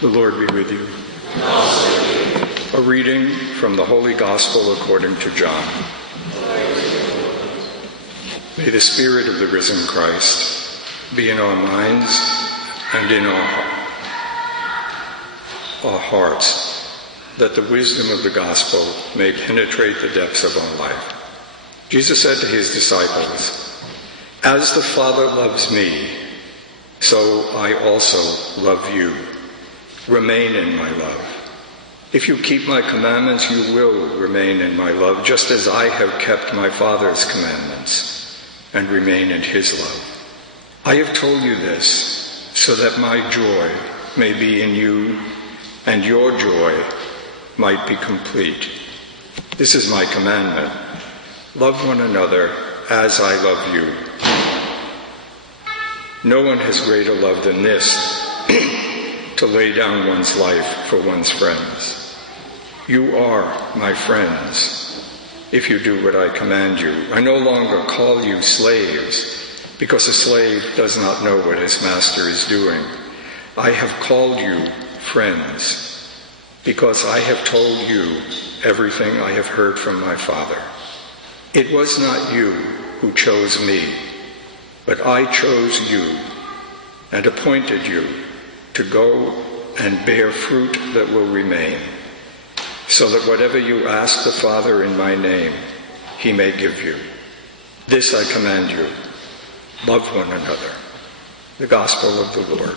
The Lord be with you. A reading from the Holy Gospel according to John. May the Spirit of the risen Christ be in our minds and in our hearts, that the wisdom of the gospel may penetrate the depths of our life. Jesus said to his disciples, "As the Father loves me, so I also love you. Remain in my love. If you keep my commandments, you will remain in my love, just as I have kept my Father's commandments and remain in his love. I have told you this so that my joy may be in you and your joy might be complete. This is my commandment. Love one another as I love you. No one has greater love than this, to lay down one's life for one's friends. You are my friends if you do what I command you. I no longer call you slaves, because a slave does not know what his master is doing. I have called you friends, because I have told you everything I have heard from my Father. It was not you who chose me, but I chose you and appointed you to go and bear fruit that will remain, so that whatever you ask the Father in my name, he may give you. This I command you, love one another." The Gospel of the Lord.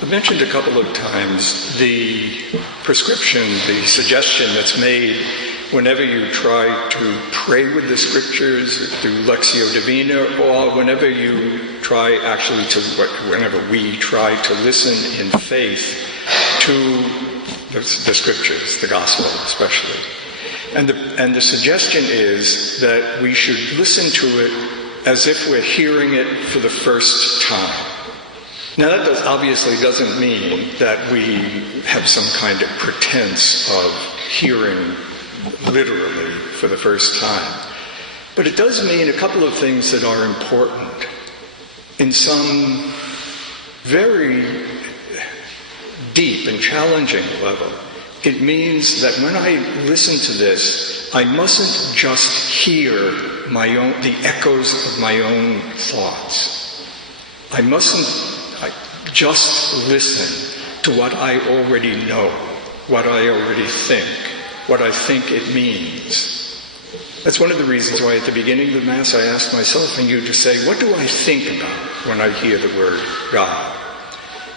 I mentioned a couple of times the prescription, the suggestion that's made whenever you try to pray with the scriptures through Lectio Divina, or whenever we try to listen in faith to the scriptures, the gospel especially. And the suggestion is that we should listen to it as if we're hearing it for the first time. Now that obviously doesn't mean that we have some kind of pretense of hearing literally for the first time. But it does mean a couple of things that are important. In some very deep and challenging level, it means that when I listen to this, I mustn't just hear the echoes of my own thoughts. I mustn't just listen to what I already know, what I already think, what I think it means. That's one of the reasons why at the beginning of the Mass I asked myself and you to say, what do I think about when I hear the word God?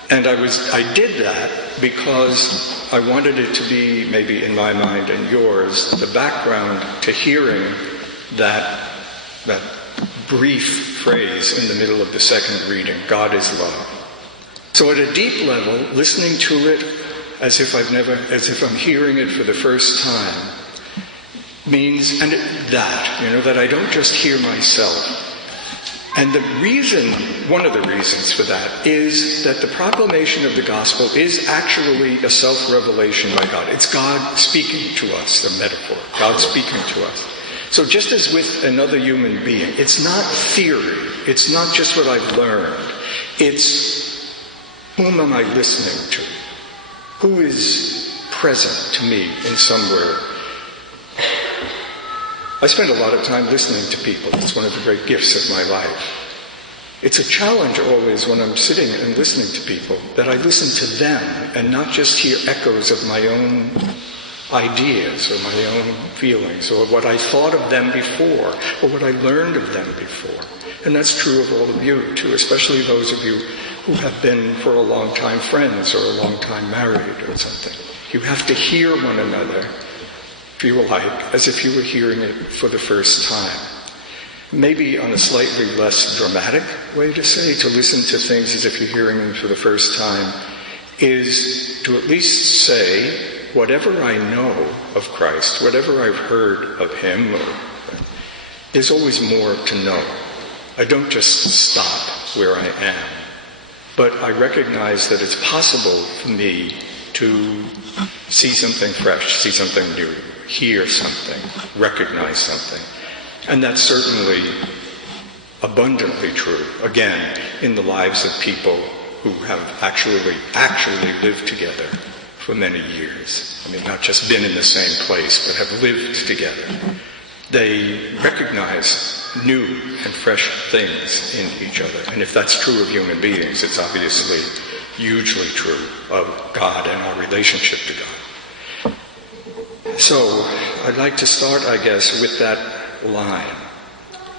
And I did that because I wanted it to be, maybe in my mind and yours, the background to hearing that brief phrase in the middle of the second reading, God is love. So at a deep level, listening to it as if I'm hearing it for the first time, means that I don't just hear myself. And one of the reasons for that is that the proclamation of the gospel is actually a self-revelation by God. It's God speaking to us, the metaphor, God speaking to us. So just as with another human being, it's not theory, it's not just what I've learned, it's whom am I listening to? Who is present to me in somewhere? I spend a lot of time listening to people. It's one of the great gifts of my life. It's a challenge always when I'm sitting and listening to people that I listen to them and not just hear echoes of my own ideas or my own feelings or what I thought of them before or what I learned of them before. And that's true of all of you too, especially those of you who have been for a long time friends or a long time married or something. You have to hear one another, feel like, as if you were hearing it for the first time. Maybe on a slightly less dramatic way to say, to listen to things as if you're hearing them for the first time, is to at least say, whatever I know of Christ, whatever I've heard of him, there's always more to know. I don't just stop where I am. but I recognize that it's possible for me to see something fresh, see something new, hear something, recognize something. And that's certainly abundantly true, again, in the lives of people who have actually lived together for many years. I mean, not just been in the same place, but have lived together. They recognize new and fresh things in each other. And if that's true of human beings, it's obviously hugely true of God and our relationship to God. So, I'd like to start, I guess, with that line.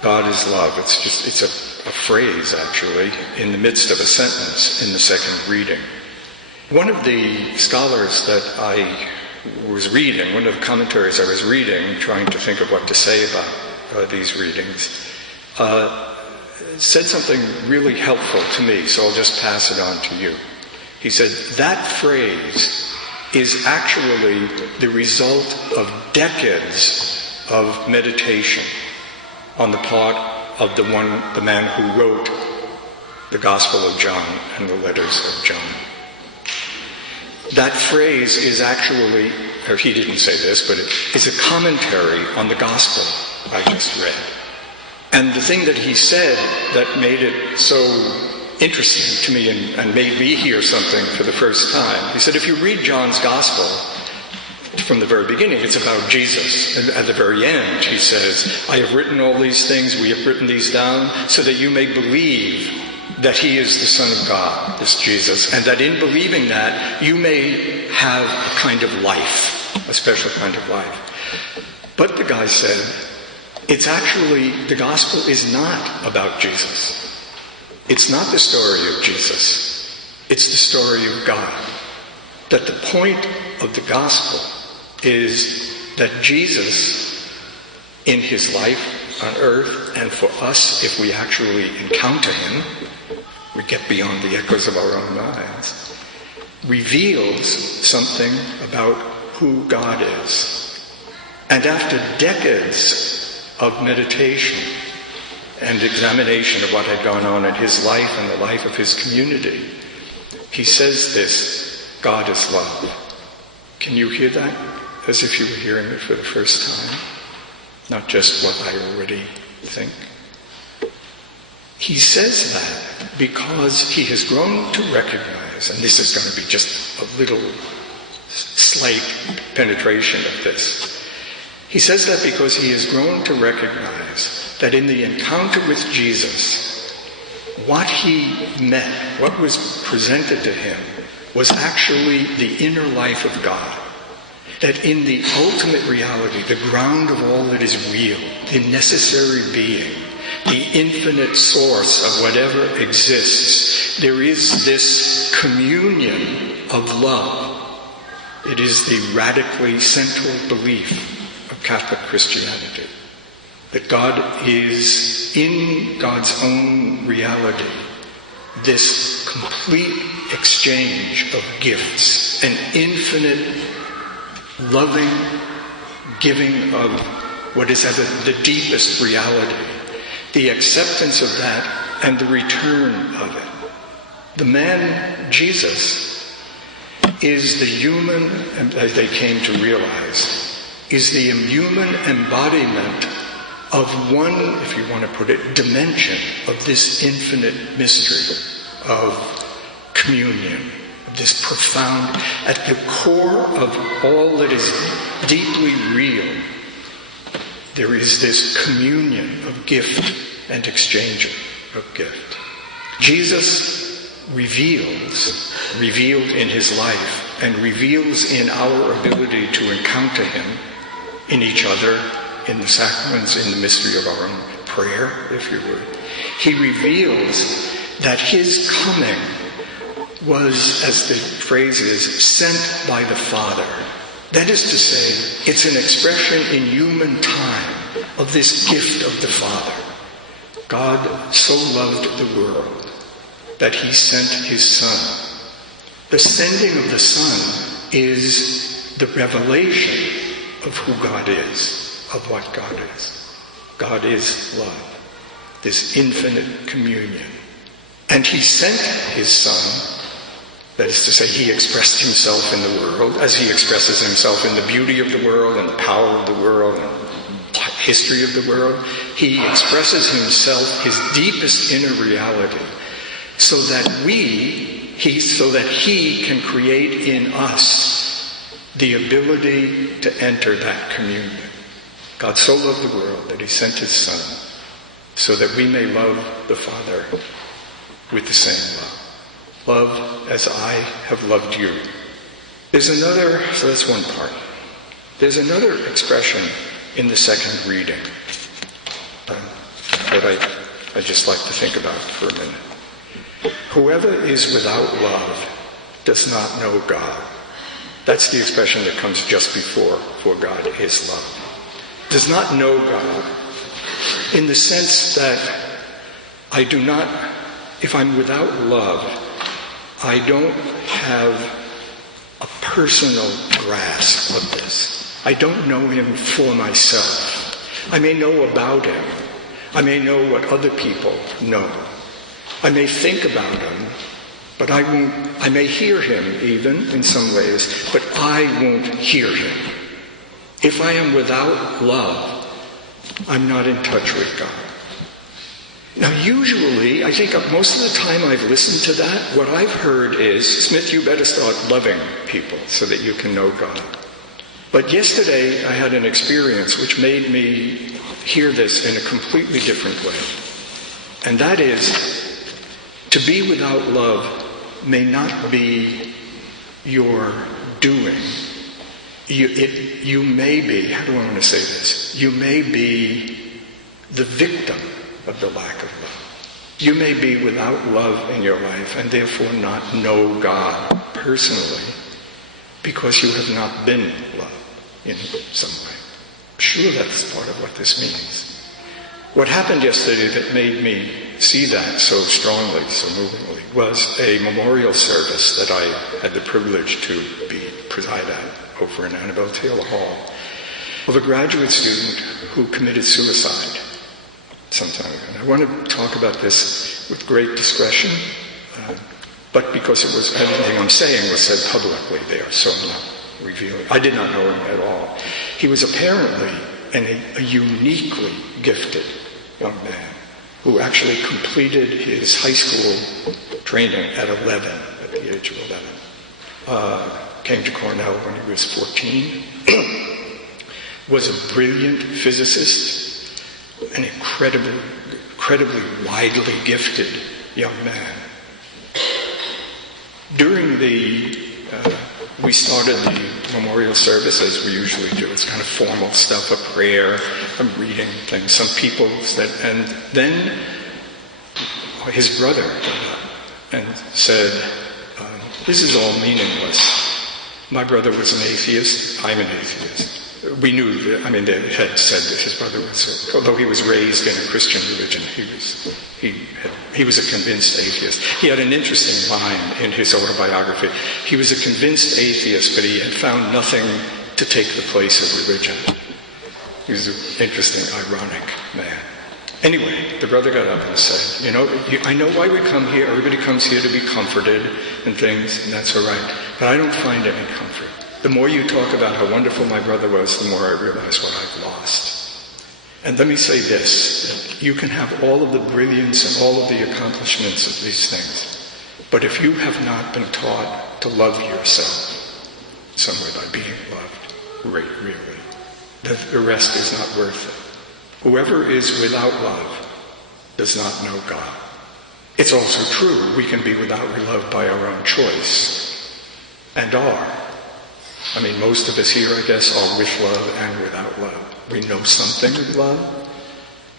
God is love. It's a phrase, actually, in the midst of a sentence in the second reading. One of the scholars that I was reading, one of the commentaries I was reading, trying to think of what to say about these readings, said something really helpful to me, so I'll just pass it on to you. He said, that phrase is actually the result of decades of meditation on the part of the man who wrote the Gospel of John and the letters of John. That phrase is actually, or he didn't say this, but it is a commentary on the Gospel I just read. And the thing that he said that made it so interesting to me and made me hear something for the first time, he said, if you read John's Gospel, from the very beginning, it's about Jesus. And at the very end, he says, I have written all these things, we have written these down, so that you may believe that he is the Son of God, this Jesus, and that in believing that, you may have a kind of life, a special kind of life. But the guy said, it's actually, the gospel is not about Jesus. It's not the story of Jesus. It's the story of God. That the point of the gospel is that Jesus, in his life on earth, and for us, if we actually encounter him, we get beyond the echoes of our own minds, reveals something about who God is. And after decades of meditation and examination of what had gone on in his life and the life of his community, he says this, God is love. Can you hear that? As if you were hearing it for the first time, not just what I already think. He says that because he has grown to recognize, and this is going to be just a little slight penetration of this. He says that because he has grown to recognize that in the encounter with Jesus, what he met, what was presented to him, was actually the inner life of God. That in the ultimate reality, the ground of all that is real, the necessary being, the infinite source of whatever exists, there is this communion of love. It is the radically central belief of Catholic Christianity. That God is, in God's own reality, this complete exchange of gifts, an infinite loving giving of what is at the deepest reality, the acceptance of that and the return of it. The man, Jesus, is the human, as they came to realize, is the human embodiment of one, if you want to put it, dimension of this infinite mystery of communion. This profound, at the core of all that is deeply real, there is this communion of gift and exchange of gift. Jesus revealed in his life, and reveals in our ability to encounter him in each other, in the sacraments, in the mystery of our own prayer, if you would. He reveals that his coming was, as the phrase is, sent by the Father. That is to say, it's an expression in human time of this gift of the Father. God so loved the world that he sent his Son. The sending of the Son is the revelation of who God is, of what God is. God is love, this infinite communion. And he sent his Son, that is to say, he expressed himself in the world as he expresses himself in the beauty of the world and the power of the world and the history of the world. He expresses himself, his deepest inner reality, so that he can create in us the ability to enter that communion. God so loved the world that he sent his Son so that we may love the Father with the same love. Love as I have loved you. There's another, so that's one part. There's another expression in the second reading that I just like to think about for a minute. Whoever is without love does not know God. That's the expression that comes just before, for God is love. Does not know God in the sense that I do not, if I'm without love, I don't have a personal grasp of this. I don't know him for myself. I may know about him. I may know what other people know. I may think about him, but I may hear him even in some ways, but I won't hear him. If I am without love, I'm not in touch with God. Now usually, I think most of the time I've listened to that, what I've heard is, Smith, you better start loving people so that you can know God. But yesterday I had an experience which made me hear this in a completely different way. And that is, to be without love may not be your doing. You may be, how do I want to say this? You may be the victim of the lack of love. You may be without love in your life and therefore not know God personally because you have not been loved in some way. I'm sure that's part of what this means. What happened yesterday that made me see that so strongly, so movingly, was a memorial service that I had the privilege to preside at over in Annabelle Taylor Hall of a graduate student who committed suicide some time ago. And I want to talk about this with great discretion, but because it was everything I'm saying was said publicly there, so I'm not revealing. I did not know him at all. He was apparently a uniquely gifted young man who actually completed his high school training at 11, at the age of 11. Came to Cornell when he was 14. Was a brilliant physicist, an incredibly widely gifted young man. During we started the memorial service as we usually do. It's kind of formal stuff, a prayer, a reading thing, some people said, and then his brother got up and said, this is all meaningless. My brother was an atheist, I'm an atheist. We knew, they had said that his brother was, although he was raised in a Christian religion, he was a convinced atheist. He had an interesting line in his autobiography. He was a convinced atheist, but he had found nothing to take the place of religion. He was an interesting, ironic man. Anyway, the brother got up and said, I know why we come here. Everybody comes here to be comforted and things, and that's all right. But I don't find any comfort. The more you talk about how wonderful my brother was, the more I realize what I've lost. And let me say this. You can have all of the brilliance and all of the accomplishments of these things. But if you have not been taught to love yourself, some way by being loved, really, the rest is not worth it. Whoever is without love does not know God. It's also true we can be without love by our own choice, and are. Most of us here, I guess, are with love and without love. We know something with love,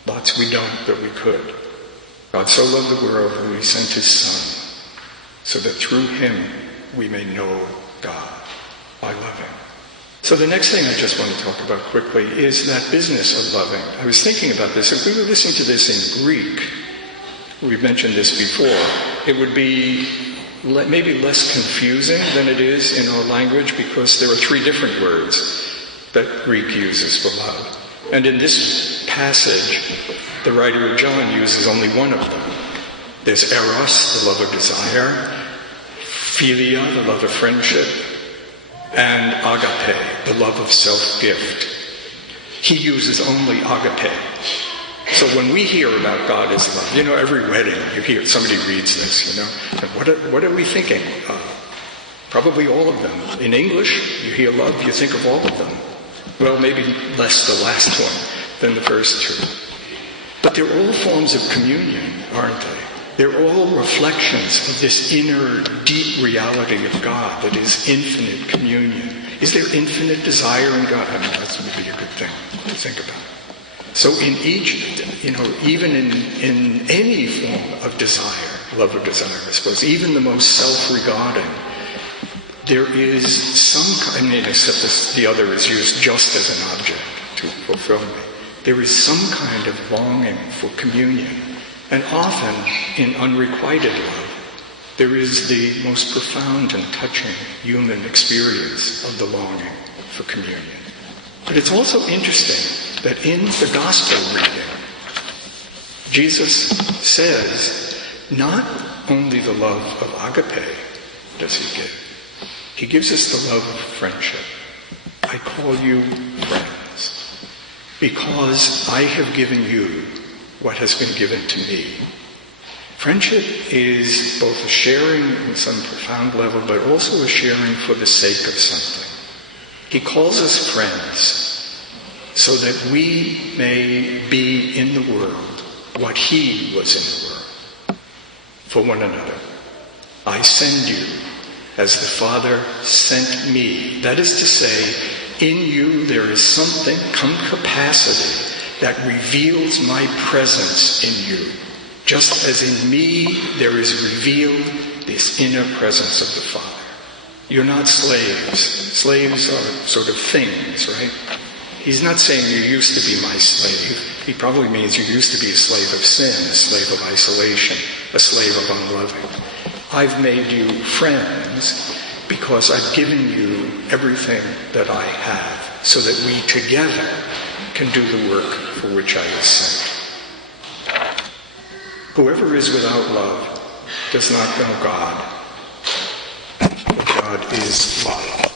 lots we don't, but we could. God so loved the world that he sent his Son, so that through him we may know God by loving. So the next thing I just want to talk about quickly is that business of loving. I was thinking about this. If we were listening to this in Greek, we've mentioned this before, it would be maybe less confusing than it is in our language because there are 3 different words that Greek uses for love. And in this passage, the writer of John uses only one of them. There's eros, the love of desire, philia, the love of friendship, and agape, the love of self-gift. He uses only agape. So when we hear about God as love, every wedding, you hear somebody reads this, and what are we thinking? Probably all of them. In English, you hear love, you think of all of them. Well, maybe less the last one than the first two. But they're all forms of communion, aren't they? They're all reflections of this inner, deep reality of God that is infinite communion. Is there infinite desire in God? That's maybe a good thing to think about. So in each, even in any form of desire, love or desire, I suppose, even the most self-regarding, there is some kind, except this, the other is used just as an object to fulfill me. There is some kind of longing for communion. And often, in unrequited love, there is the most profound and touching human experience of the longing for communion. But it's also interesting that in the gospel reading, Jesus says, not only the love of agape does he give. He gives us the love of friendship. I call you friends, because I have given you what has been given to me. Friendship is both a sharing in some profound level, but also a sharing for the sake of something. He calls us friends so that we may be in the world what he was in the world, for one another. I send you as the Father sent me. That is to say, in you there is something, some capacity that reveals my presence in you, just as in me there is revealed this inner presence of the Father. You're not slaves. Slaves are sort of things, right? He's not saying you used to be my slave. He probably means you used to be a slave of sin, a slave of isolation, a slave of unloving. I've made you friends because I've given you everything that I have, so that we together can do the work for which I was sent. Whoever is without love does not know God, for God is love.